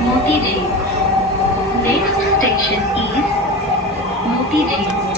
Moti Ji. Next station is Moti Ji.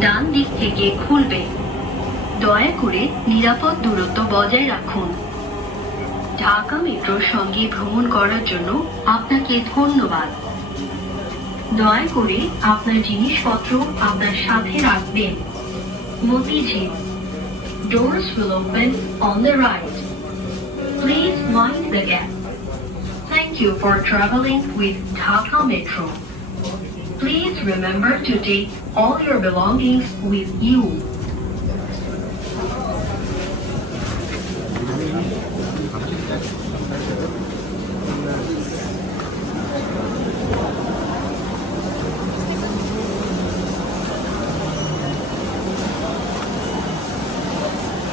ডান দিক থেকে খুলবে দয়া করে নিরাপদ দূরত্ব বজায় রাখুন ঢাকা মেট্রোর সঙ্গে ভ্রমণ করার জন্য আপনাকে ধন্যবাদ দয়া করে আপনার জিনিসপত্র আপনার সাথে রাখবেন Motijheel Doors will open on the right. Please mind the gap. Thank you for traveling with Dhaka Metro. Please remember to take all your belongings with you.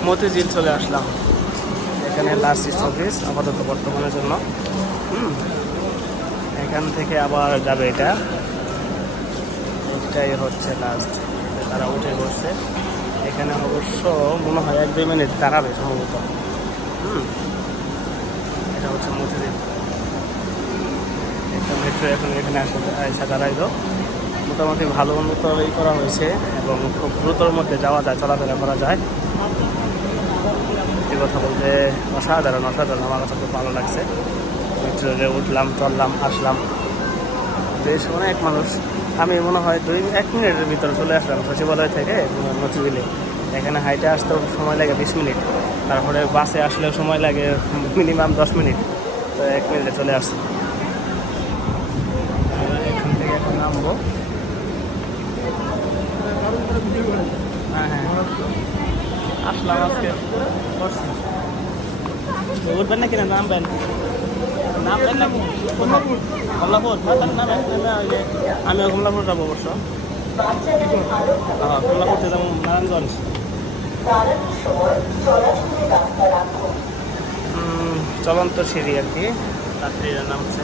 Motijheel চলে আসলাম এখানে লাস্ট স্টপেজ আপাতত বর্তমানের জন্য হুম। এখান থেকে আবার যাবে এটা এটাই হচ্ছে লাস্ট তারা উঠে বসছে। এখানে অবশ্য মনে হয় এক দুই মিনিট দাঁড়াবে সম্ভবত। হুম। এটা হচ্ছে মতিঝিল একটা মেট্রো এখন এখানে আসে এসে দাঁড়াইলো। মোটামুটি ভালো উন্নত এই করা হয়েছে এবং খুব দ্রুতর মধ্যে যাওয়া যায়, চলাফেরা করা যায়। সত্যি কথা বলতে অসাধারণ অসাধারণ। আমার কাছে খুব ভালো লাগছে। মেট্রো উঠলাম, চললাম, আসলাম। বেশ অনেক মানুষ। আমি মনে হয় দুই, এক মিনিটের ভিতরে চলে আসলাম সচিবালয় থেকে নচিবিলে। এখানে হাইটে আসতেও সময় লাগে বিশ মিনিট। তারপরে বাসে আসলেও সময় লাগে মিনিমাম দশ মিনিট। তো এক মিনিটে চলে আসছি এখান থেকে এখন নামবো। হ্যাঁ হ্যাঁ। আসলাম আজকে। উঠবেন না কিনা, নামবেন? না কমলাপুর। নামে যাব অবশ্য। কমলাপুর যাব নারায়ণগঞ্জ। চলন্ত সিঁড়ি আর কি। যাত্রীরা নামছে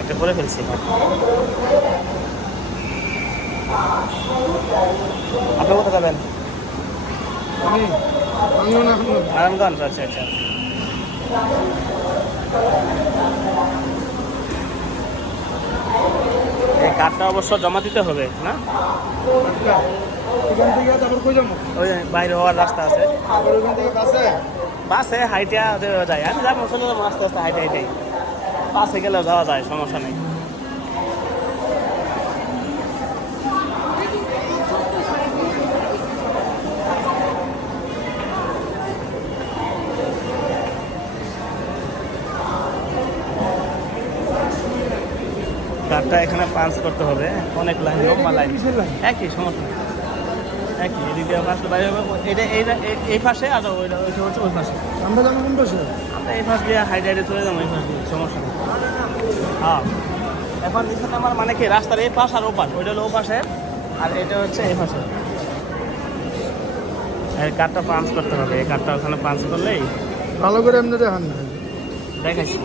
একটা করে ফেলছি। আপনি কোথায় যাবেন? নারায়ণগঞ্জ আচ্ছা আচ্ছা। এই কার্ডটা অবশ্য জমা দিতে হবে, না? ওই বাইরে হওয়ার রাস্তা আছে। বাসে হাইটে যায়, আমি যাব আস্তে আস্তে হাইটে হাইটে বাসে গেলেও যাওয়া যায়, সমস্যা নেই। কার্ডটা এখানে পাঞ্চ করতে হবে। অনেক লাইন লম্বা লাইন? একই সমস্যা একই এদিকে পাঁচটা বাইরে হবে এটা এই- এই পাশে আর ওইটা ওইটা হচ্ছে ওই পাশে। আমরা যাব কোন পাশে? আমরা এই পাশ দিয়ে হাইড হাইডে চলে যাব এই পাশ দিয়ে সমস্যা নেই। হ্যাঁ। এখন এখানে আমার মানে কি রাস্তার এই পাশ আর ও পাশ ওইটা হলো ও পাশে আর এটা হচ্ছে এই পাশে। এই কার্ডটা পাঞ্চ করতে হবে। এই কার্ডটা ওখানে পাঞ্চ করলেই ভালো করে এমনি দেখান। দেখাইছি।